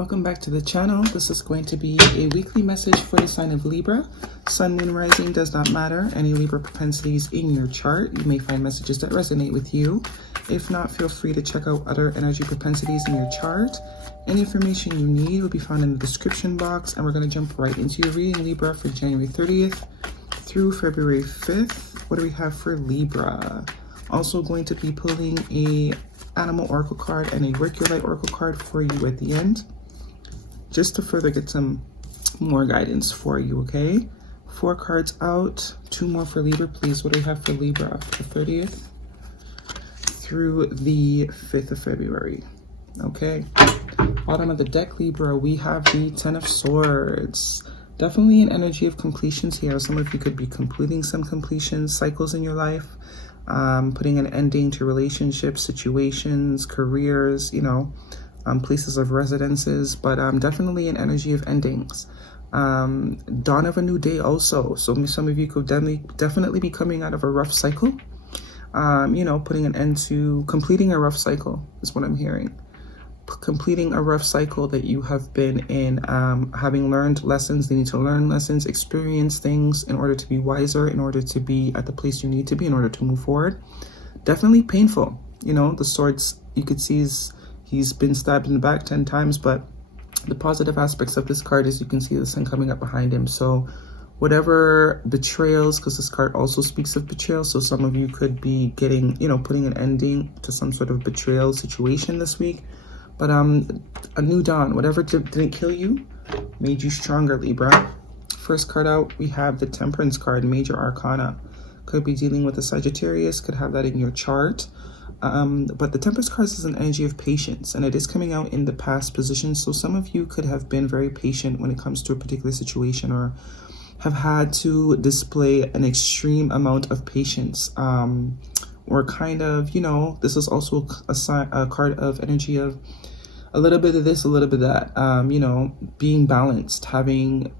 Welcome back to the channel. This is going to be a weekly message for the sign of Libra. Sun, moon, rising does not matter. Any Libra propensities in your chart. You may find messages that resonate with you. If not, feel free to check out other energy propensities in your chart. Any information you need will be found in the description box. And we're going to jump right into your reading, Libra, for January 30th through February 5th. What do we have for Libra? Also going to be pulling a animal oracle card and a work your light oracle card for you at the end, just to further get some more guidance for you, okay? 4 cards out, 2 more for Libra, please. What do we have for Libra, the 30th through the 5th of February? Okay, bottom of the deck, Libra, we have the 10 of Swords. Definitely an energy of completions here. Some of you could be completing some completion cycles in your life, putting an ending to relationships, situations, careers, you know, places of residences, but definitely an energy of endings. Dawn of a new day also. So some of you could definitely be coming out of a rough cycle, you know, putting an end to, completing a rough cycle is what I'm hearing. Completing a rough cycle that you have been in, having learned lessons, needing to learn lessons, experience things in order to be wiser, in order to be at the place you need to be, in order to move forward. Definitely painful. You know, the Swords, you could see he's been stabbed in the back 10 times, but the positive aspects of this card is you can see the sun coming up behind him. So whatever betrayals, because this card also speaks of betrayal, so some of you could be getting, you know, putting an ending to some sort of betrayal situation this week. But a new dawn, whatever didn't kill you, made you stronger, Libra. First card out, we have the Temperance card, Major Arcana. Could be dealing with a Sagittarius, could have that in your chart. But the Temperance card is an energy of patience, and it is coming out in the past position. So some of you could have been very patient when it comes to a particular situation, or have had to display an extreme amount of patience. Or kind of, you know, this is also a card of energy of a little bit of this, a little bit of that, you know, being balanced, having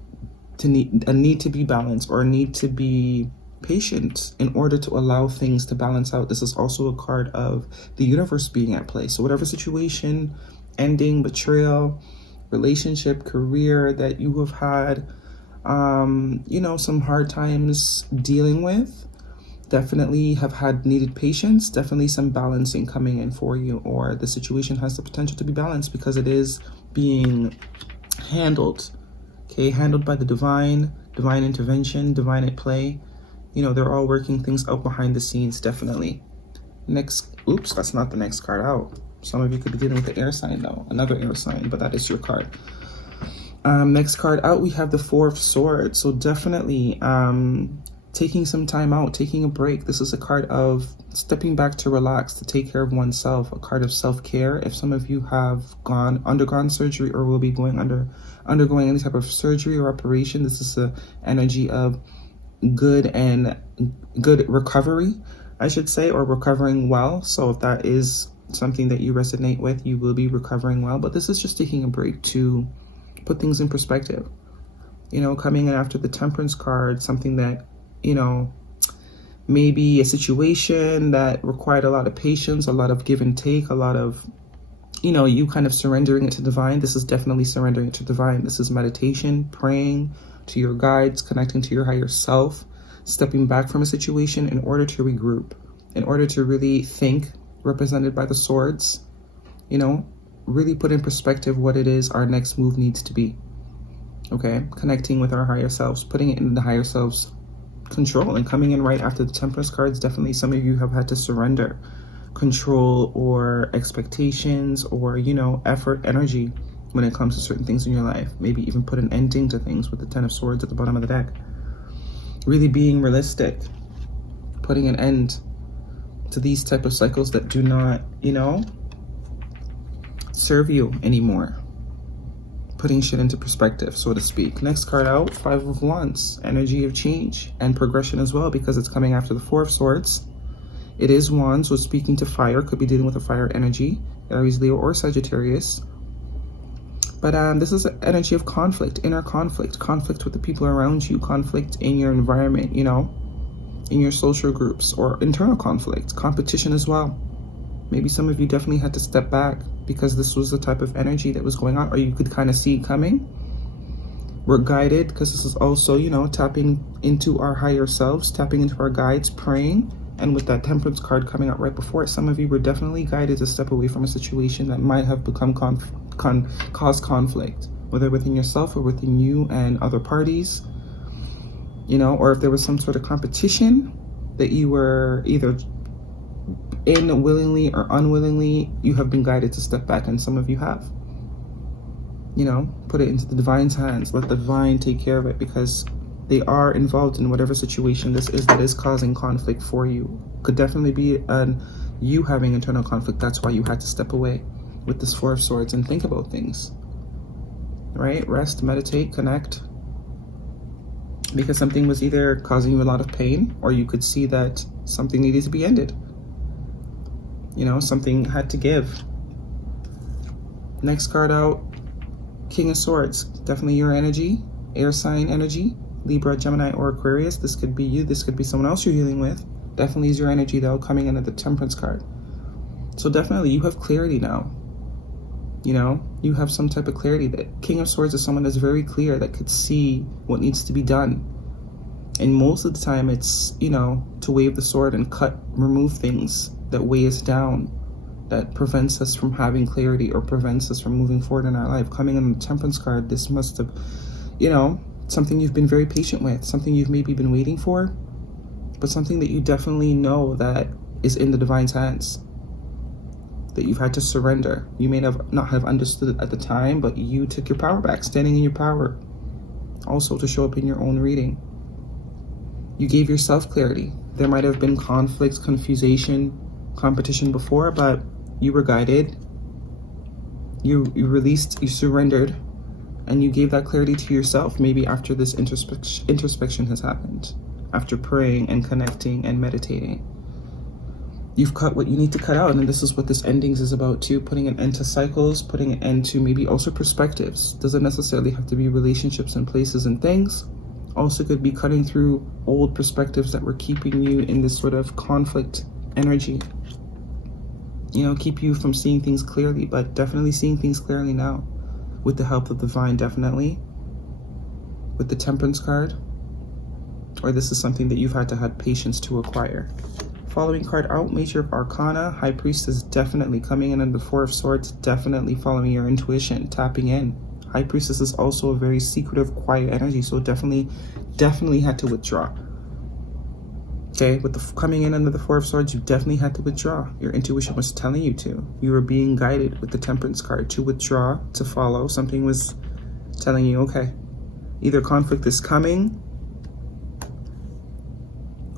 to need to be balanced, or a need to be patient in order to allow things to balance out. This is also a card of the universe being at play. So whatever situation, ending, betrayal, relationship, career that you have had, you know, some hard times dealing with, definitely have had needed patience, definitely some balancing coming in for you, or the situation has the potential to be balanced because it is being handled, okay, handled by the divine intervention, divine at play. You know, they're all working things out behind the scenes, definitely. Next, oops, that's not the next card out. Some of you could be dealing with the air sign though, another air sign, but that is your card. Next card out, we have the 4 of Swords. So definitely taking some time out, taking a break. This is a card of stepping back to relax, to take care of oneself, a card of self-care. If some of you have undergone surgery or will be undergoing any type of surgery or operation, this is the energy of good recovery, I should say, or recovering well. So if that is something that you resonate with, you will be recovering well. But this is just taking a break to put things in perspective. You know, coming in after the Temperance card, something that, you know, maybe a situation that required a lot of patience, a lot of give and take, a lot of, you know, you kind of surrendering it to divine. This is definitely surrendering it to divine. This is meditation, praying to your guides, connecting to your higher self, stepping back from a situation in order to regroup, in order to really think, represented by the Swords, you know, really put in perspective what it is our next move needs to be. Okay, connecting with our higher selves, putting it in the higher selves control, and coming in right after the Temperance cards. Definitely some of you have had to surrender control or expectations, or, you know, effort, energy when it comes to certain things in your life. Maybe even put an ending to things with the 10 of Swords at the bottom of the deck. Really being realistic, putting an end to these type of cycles that do not, you know, serve you anymore. Putting shit into perspective, so to speak. Next card out, 5 of Wands, energy of change and progression as well, because it's coming after the 4 of Swords. It is Wands, so speaking to fire, could be dealing with a fire energy, Aries, Leo, or Sagittarius. But this is an energy of conflict, inner conflict, conflict with the people around you, conflict in your environment, you know, in your social groups, or internal conflict, competition as well. Maybe some of you definitely had to step back because this was the type of energy that was going on, or you could kind of see it coming. We're guided because this is also, you know, tapping into our higher selves, tapping into our guides, praying. And with that Temperance card coming out right before it, some of you were definitely guided to step away from a situation that might have become caused conflict, whether within yourself or within you and other parties, you know, or if there was some sort of competition that you were either in willingly or unwillingly, you have been guided to step back, and some of you have. You know, put it into the divine's hands. Let the divine take care of it, because they are involved in whatever situation this is that is causing conflict for you. Could definitely be you having internal conflict. That's why you had to step away with this Four of Swords and think about things. Right? Rest, meditate, connect. Because something was either causing you a lot of pain, or you could see that something needed to be ended. You know, something had to give. Next card out, King of Swords. Definitely your energy, air sign energy, Libra, Gemini, or Aquarius. This could be you, this could be someone else you're dealing with. Definitely is your energy though, coming in at the Temperance card. So definitely you have clarity now. You know, you have some type of clarity. That King of Swords is someone that's very clear, that could see what needs to be done. And most of the time it's, you know, to wave the sword and remove things that weigh us down, that prevents us from having clarity or prevents us from moving forward in our life. Coming in the Temperance card, this must have, you know, something you've been very patient with, something you've maybe been waiting for, but something that you definitely know that is in the divine's hands, that you've had to surrender. You may not have understood it at the time, but you took your power back, standing in your power. Also to show up in your own reading. You gave yourself clarity. There might have been conflict, confusion, competition before, but you were guided. You released, you surrendered, and you gave that clarity to yourself, maybe after this introspection has happened, after praying and connecting and meditating. You've cut what you need to cut out, and this is what this endings is about too, putting an end to cycles, putting an end to maybe also perspectives. Doesn't necessarily have to be relationships and places and things. Also could be cutting through old perspectives that were keeping you in this sort of conflict energy. You know, keep you from seeing things clearly, but definitely seeing things clearly now. With the help of the divine, definitely. With the Temperance card. Or this is something that you've had to have patience to acquire. Following card out, Major of Arcana, High Priestess, definitely coming in under the Four of Swords, definitely following your intuition, tapping in. High Priestess is also a very secretive, quiet energy, so definitely had to withdraw. Okay, with the coming in under the Four of Swords, you definitely had to withdraw. Your intuition was telling you to. You were being guided with the Temperance card to withdraw, to follow. Something was telling you, okay, either conflict is coming,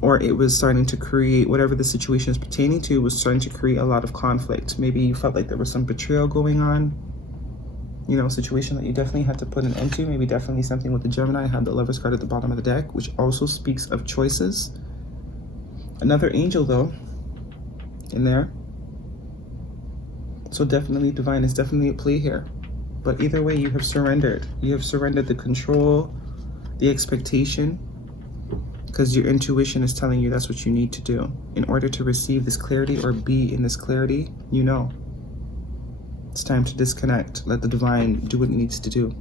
or it was starting to create, whatever the situation is pertaining to, was starting to create a lot of conflict. Maybe you felt like there was some betrayal going on, you know, situation that you definitely had to put an end to. Maybe definitely something with the Gemini. I have the Lover's card at the bottom of the deck, which also speaks of choices. Another angel though in there, so definitely divine is definitely at play here. But either way, you have surrendered. You have surrendered the control, the expectation, because your intuition is telling you that's what you need to do in order to receive this clarity or be in this clarity. You know, it's time to disconnect. Let the divine do what it needs to do,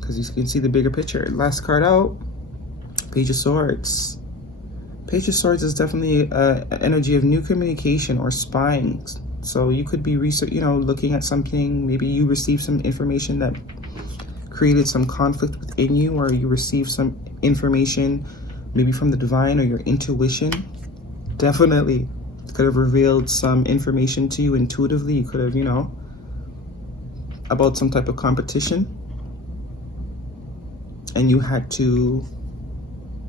because you can see the bigger picture. Last card out, Page of Swords. Page of Swords is definitely an energy of new communication or spying. So you could be looking at something. Maybe you received some information that created some conflict within you, or you received some information maybe from the divine or your intuition. Definitely could have revealed some information to you intuitively. You could have, you know, about some type of competition, and you had to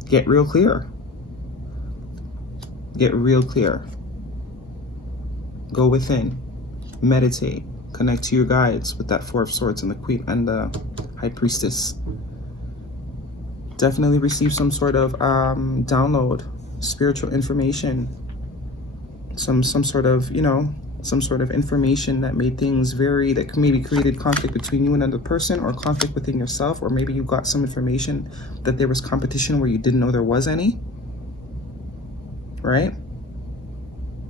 get real clear. Get real clear. Go within. Meditate. Connect to your guides with that Four of Swords and the Queen and the High Priestess. Definitely receive some sort of download, spiritual information. Some sort of, you know, some sort of information that made things that maybe created conflict between you and another person, or conflict within yourself, or maybe you got some information that there was competition where you didn't know there was any. Right?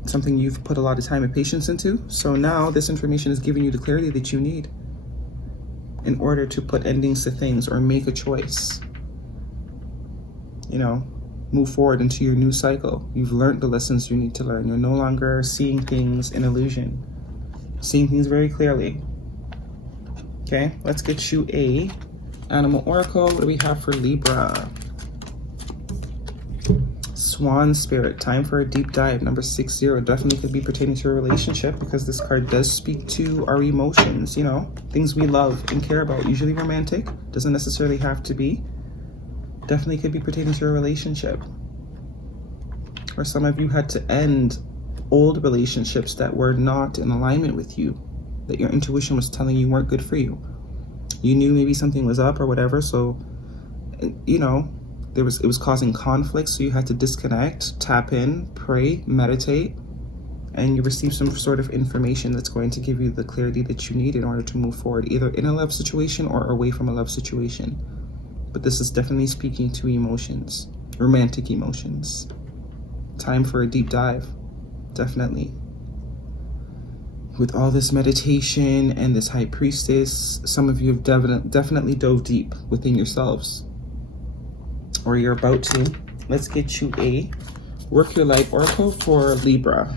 something you've put a lot of time and patience into. So now this information is giving you the clarity that you need in order to put endings to things or make a choice. You know, move forward into your new cycle. You've learned the lessons you need to learn. You're no longer seeing things in illusion, seeing things very clearly. Okay, let's get you a animal oracle. What do we have for Libra? Swan Spirit, time for a deep dive. Number 60 definitely could be pertaining to a relationship, because this card does speak to our emotions, you know, things we love and care about, usually romantic, doesn't necessarily have to be. Definitely could be pertaining to a relationship. Or some of you had to end old relationships that were not in alignment with you, that your intuition was telling you weren't good for you. You knew maybe something was up or whatever, so, you know, it was causing conflict, so you had to disconnect, tap in, pray, meditate, and you receive some sort of information that's going to give you the clarity that you need in order to move forward, either in a love situation or away from a love situation. But this is definitely speaking to emotions, romantic emotions. Time for a deep dive, definitely. With all this meditation and this high priestess, some of you have definitely dove deep within yourselves, or you're about to. Let's get you a Work Your Life oracle for Libra.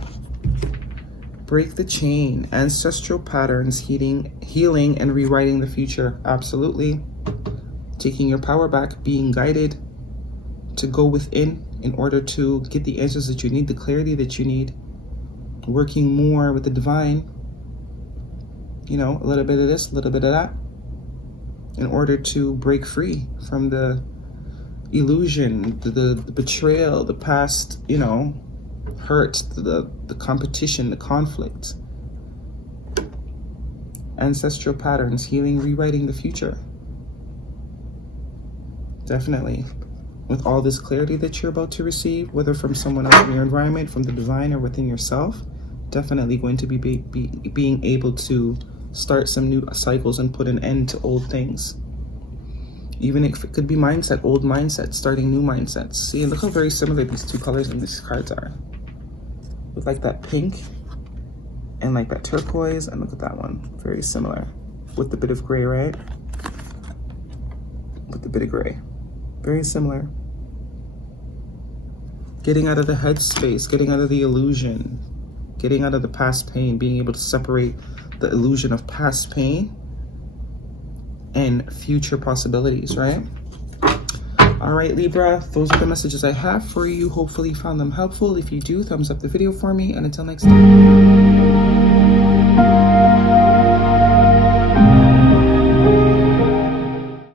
Break the chain, ancestral patterns, healing and rewriting the future. Absolutely. Taking your power back, being guided to go within in order to get the answers that you need, the clarity that you need. Working more with the divine, you know, a little bit of this, a little bit of that, in order to break free from the illusion, the betrayal, the past, you know, hurt, the competition, the conflict. Ancestral patterns, healing, rewriting the future. Definitely. With all this clarity that you're about to receive, whether from someone else in your environment, from the divine, or within yourself, definitely going to be being able to start some new cycles and put an end to old things. Even if it could be mindset, old mindsets, starting new mindsets. See, and look how very similar these two colors in these cards are. With like that pink and like that turquoise, and look at that one, very similar. With the bit of gray, right? With the bit of gray. Very similar. Getting out of the headspace, getting out of the illusion, getting out of the past pain, being able to separate the illusion of past pain and future possibilities, right? All right, Libra, those are the messages I have for you. Hopefully you found them helpful. If you do, thumbs up the video for me, and until next time.